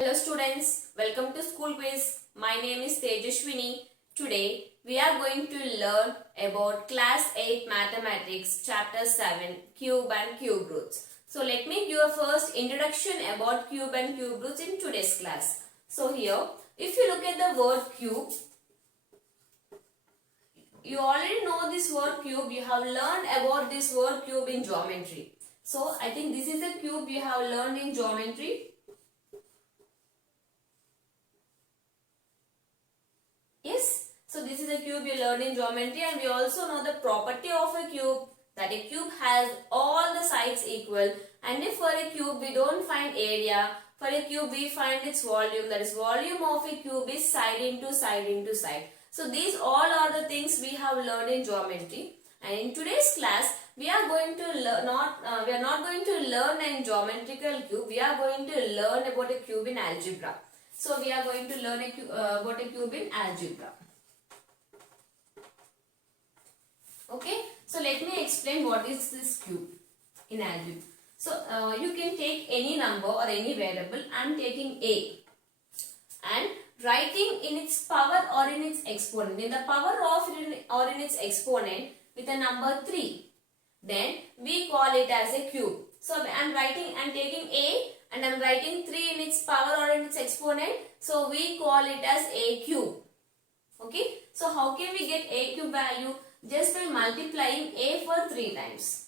Hello students, welcome to school quiz. My name is Tejshvini. Today we are going to learn about class 8 mathematics chapter 7 cube and cube roots. So let me give a first introduction about cube and cube roots in today's class. So here if you look at the word cube, you already know this word cube. You have learned about this word cube in geometry. So I think this is a cube you have learned in geometry. Yes, so this is a cube you learned in geometry, and we also know the property of a cube, that a cube has all the sides equal, and if for a cube we don't find area, for a cube we find its volume, that is volume of a cube is side into side into side. So these all are the things we have learned in geometry, and in today's class we are going to learn we are not going to learn a geometrical cube, we are going to learn about a cube in algebra. So we are going to learn about a cube in algebra. Okay, so let me explain what is this cube in algebra. So you can take any number or any variable. I am taking a and writing in its power or in its exponent. In the power of or in its exponent with a number 3. Then we call it as a cube. So I am taking a and I am writing 3 in its power or in its exponent. So we call it as a cube. Okay. So how can we get a cube value? Just by multiplying a for 3 times.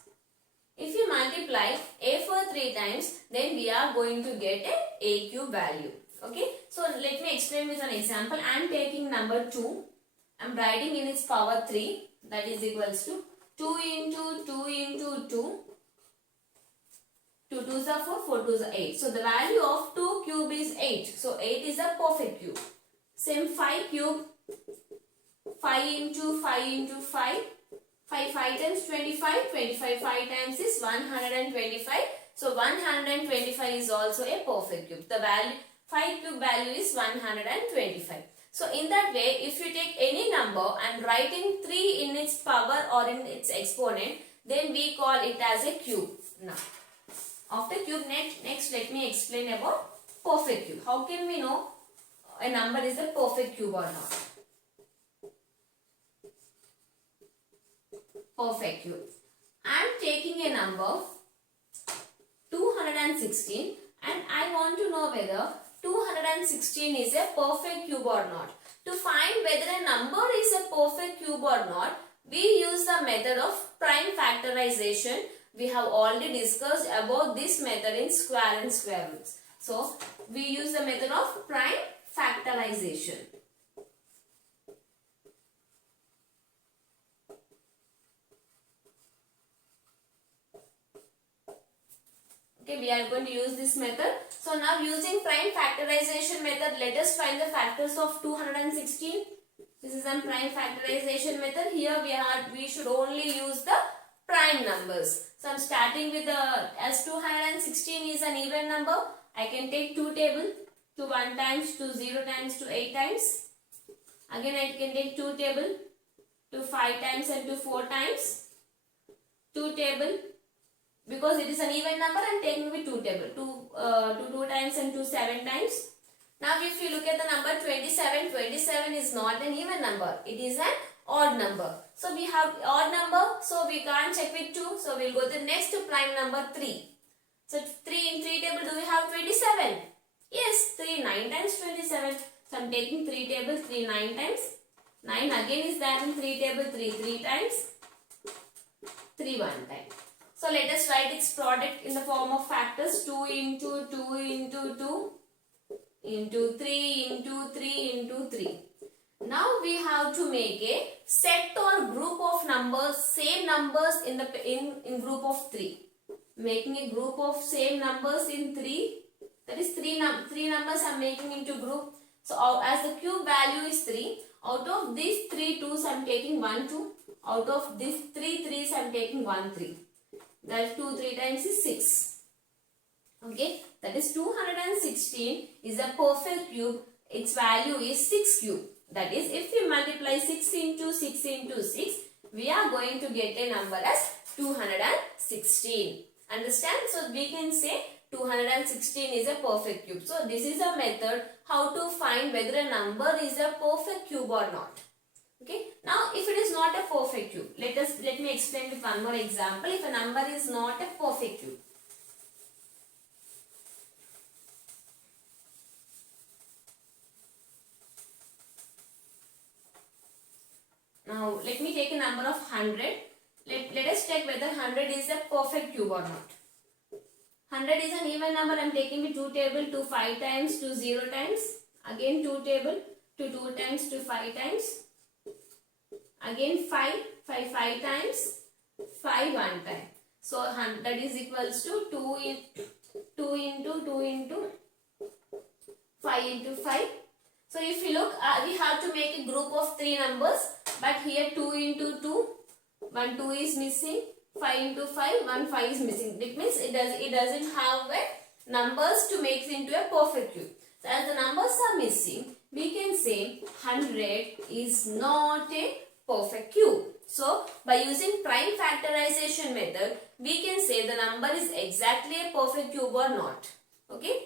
If you multiply a for 3 times, then we are going to get a cube value. Okay. So let me explain with an example. I am taking number 2. I am writing in its power 3. That is equals to 2 into 2 into 2. 2 2s are 4, 4 2s are 8. So the value of 2 cube is 8. So 8 is a perfect cube. Same 5 cube. 5 into 5 into 5. 5 times 25. 25 5 times is 125. So 125 is also a perfect cube. The value 5 cube value is 125. So in that way, if you take any number and writing 3 in its power or in its exponent, then we call it as a cube. Now, after cube, next let me explain about perfect cube. How can we know a number is a perfect cube or not? Perfect cube. I am taking a number 216 and I want to know whether 216 is a perfect cube or not. To find whether a number is a perfect cube or not, we use the method of prime factorization. We have already discussed about this method in square and square roots. So, we use the method of prime factorization. Okay, we are going to use this method. So, now using prime factorization method, let us find the factors of 216. This is a prime factorization method. Here we should only use the prime numbers. So, I am starting with as 216 is an even number, I can take 2 table, to 1 times, to 0 times, to 8 times. Again, I can take 2 table, to 5 times and to 4 times. 2 table, because it is an even number, I am taking with 2 table, to 2 times and to 7 times. Now, if you look at the number 27, 27 is not an even number, it is an odd number. So we have odd number, so we can't check with 2. So we will go to the next prime number 3. So 3 in 3 table, do we have 27? Yes, 3 9 times 27. So I am taking 3 table, 3 9 times. 9 again is there in 3 table, 3 times. 3 1 time. So let us write its product in the form of factors. 2 into 2 into 2 into 3 into 3 into 3. Now we have to make a set or group of numbers, same numbers in group of 3. Making a group of same numbers in 3. That is 3 numbers I am making into group. So as the cube value is 3, out of these 3 2s I am taking 1 2. Out of these 3 3s I am taking 1 3. That 2 3 times is 6. Okay, that is 216 is a perfect cube. Its value is 6 cube. That is, if we multiply 6 into 6 into 6, we are going to get a number as 216. Understand? So, we can say 216 is a perfect cube. So this is a method how to find whether a number is a perfect cube or not. Okay. Now if it is not a perfect cube, let me explain with one more example. If a number is not a perfect cube. Now let me take a number of 100. Let us check whether 100 is a perfect cube or not. 100 is an even number. I am taking the 2 table to 5 times to 0 times. Again 2 table to 2 times to 5 times. Again 5 times, 5 one time. So that is equals to 2 into 5 into 5. So if you look, we have to make a group of 3 numbers, but here 2 into 2, 1 2 is missing, 5 into 5, 1 5 is missing. It means it doesn't have a numbers to make it into a perfect cube. So as the numbers are missing, we can say 100 is not a perfect cube. So by using prime factorization method, we can say the number is exactly a perfect cube or not. Okay.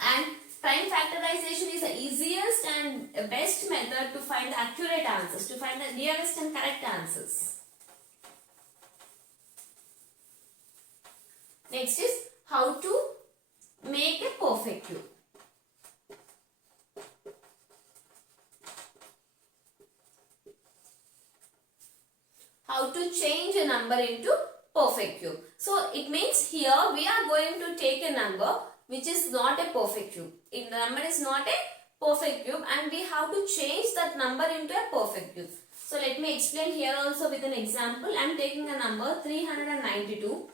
And prime factorization is the easiest and best method to find the accurate answers, to find the nearest and correct answers. Next is how to make a perfect cube. How to change a number into perfect cube. So it means here we are going to take a number which is not a perfect cube. If the number is not a perfect cube and we have to change that number into a perfect cube. So let me explain here also with an example. I am taking a number 392.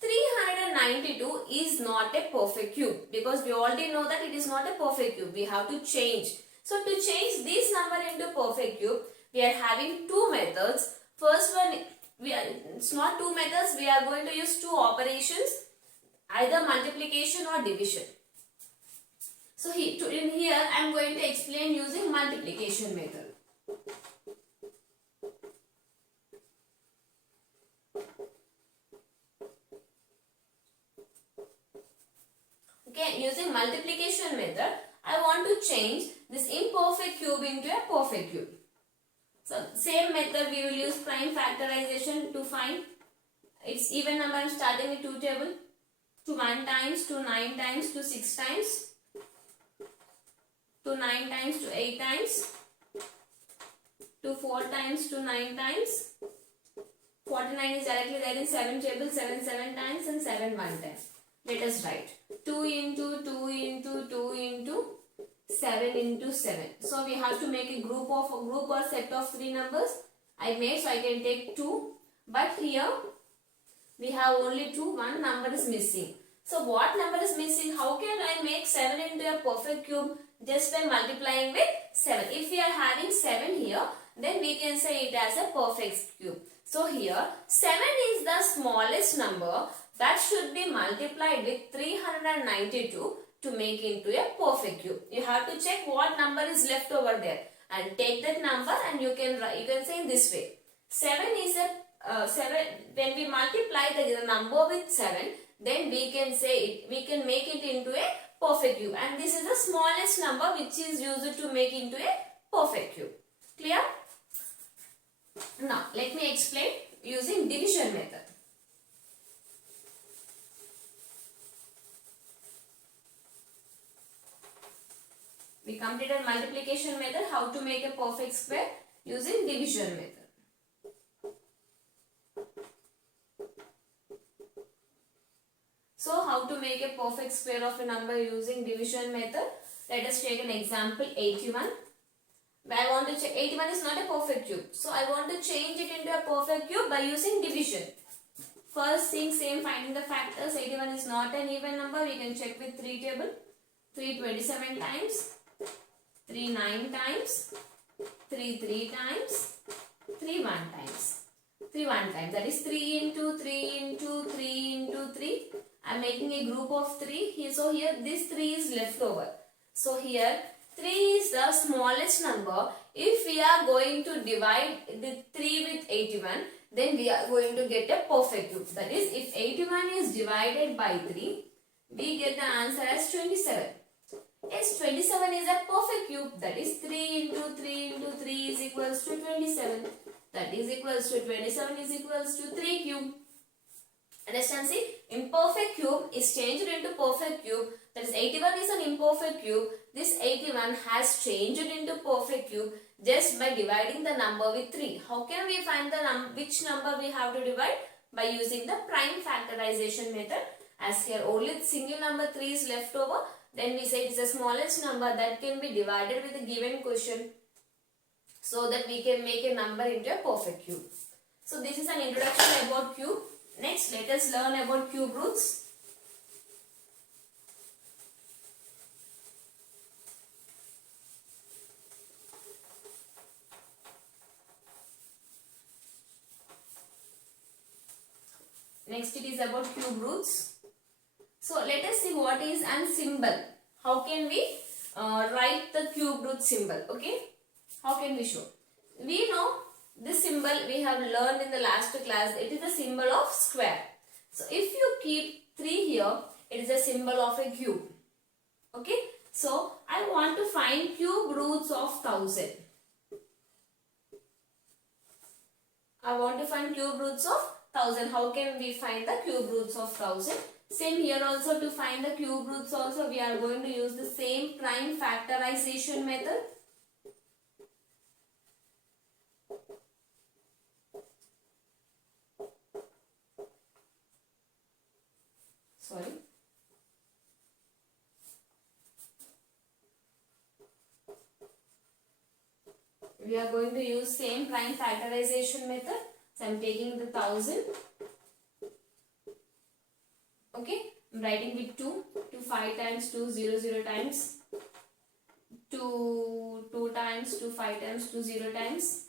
392 is not a perfect cube because we already know that it is not a perfect cube. We have to change. So to change this number into perfect cube, we are having two methods. First one, it's not two methods. We are going to use two operations, either multiplication or division. So in here, I am going to explain using multiplication method. Okay, using multiplication method, I want to change this imperfect cube into a perfect cube. So same method we will use prime factorization to find its even number. I am starting with 2 table to 1 times, to 9 times, to 6 times, to 9 times, to 8 times, to 4 times, to 9 times. 49 is directly there in 7 table, 7 times and 7 1 time. Let us write 2 into 2 into 2 into 7 into 7. So we have to make a group or set of 3 numbers. I made, so I can take 2. But here we have only 2. One number is missing. So what number is missing? How can I make 7 into a perfect cube? Just by multiplying with 7. If we are having 7 here, then we can say it as a perfect cube. So here 7 is the smallest number that should be multiplied with 392 to make into a perfect cube. You have to check what number is left over there and take that number, and you can say in this way. 7 is a 7. When we multiply the number with 7, then we can say we can make it into a perfect cube, and this is the smallest number which is used to make into a perfect cube. Clear? Now let me explain using division method. We completed multiplication method. How to make a perfect square using division method. So how to make a perfect square of a number using division method? Let us take an example 81. I want to check 81 is not a perfect cube. So I want to change it into a perfect cube by using division. First thing, same, finding the factors. 81 is not an even number. We can check with 3 table. 3 27 times. 3 9 times, 3 3 times, 3 1 times, 3 1 times. That is 3 into 3 into 3 into 3. I am making a group of 3 here. So here this 3 is left over. So here 3 is the smallest number. If we are going to divide the 3 with 81, then we are going to get a perfect cube. That is, if 81 is divided by 3, We get the answer as 27. Yes, 27 is a perfect cube. That is 3 into 3 into 3 is equals to 27. That is equals to 27 is equals to 3 cube. Understand? See, imperfect cube is changed into perfect cube. That is 81 is an imperfect cube. This 81 has changed into perfect cube just by dividing the number with 3. How can we find the which number we have to divide? By using the prime factorization method. As here only single number 3 is left over, then we say it is the smallest number that can be divided with the given question, so that we can make a number into a perfect cube. So this is an introduction about cube. Next, let us learn about cube roots. Next, it is about cube roots. So let us see what is an symbol. How can we write the cube root symbol? Okay. How can we show? We know this symbol we have learned in the last class. It is a symbol of square. So if you keep 3 here, it is a symbol of a cube. Okay. So I want to find cube roots of 1000. I want to find cube roots of 1000. How can we find the cube roots of 1000? Same here also, to find the cube roots also we are going to use the same prime factorization method. Sorry. We are going to use same prime factorization method. So I am taking the 1000. Okay, I am writing with 2 to 5 times 2, 0, 0 times, 2 times, 2, 5 times, 2, 0 times,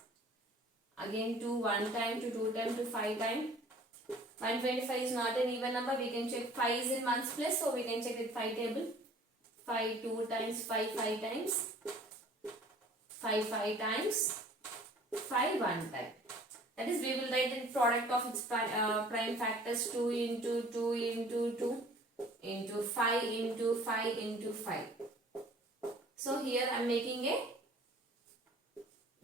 again 2, 1 time, to 2 time, to 5 time. 125 is not an even number, we can check 5 is in ones place, so we can check with 5 table. 5 2 times, 5 5 times, 5 5 times, 5 1 time. That is, we will write the product of its prime factors 2 into 2 into 2 into 5 into 5 into 5. So here I am making a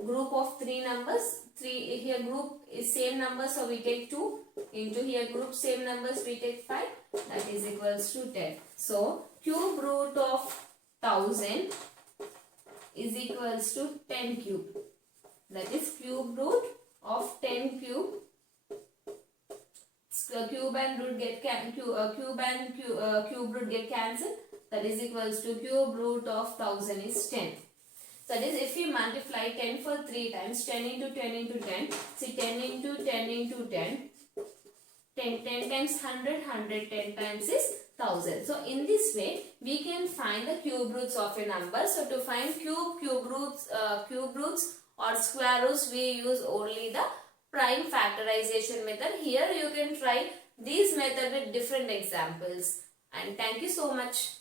group of 3 numbers. 3 here group is same number, so we take 2 into here group same numbers, we take 5. That is equals to 10. So cube root of 1000 is equals to 10 cube. That is cube root of 10 cube. Cube and root get cube root get cancelled. That is equals to cube root of 1000 is 10. So that is, if we multiply 10 for 3 times, 10 into 10 into 10. See, 10 into 10 into 10. 10 times 100, 110 times is 1000. So in this way, we can find the cube roots of a number. So to find cube roots or square roots, we use only the prime factorization method. Here you can try these method with different examples. And thank you so much.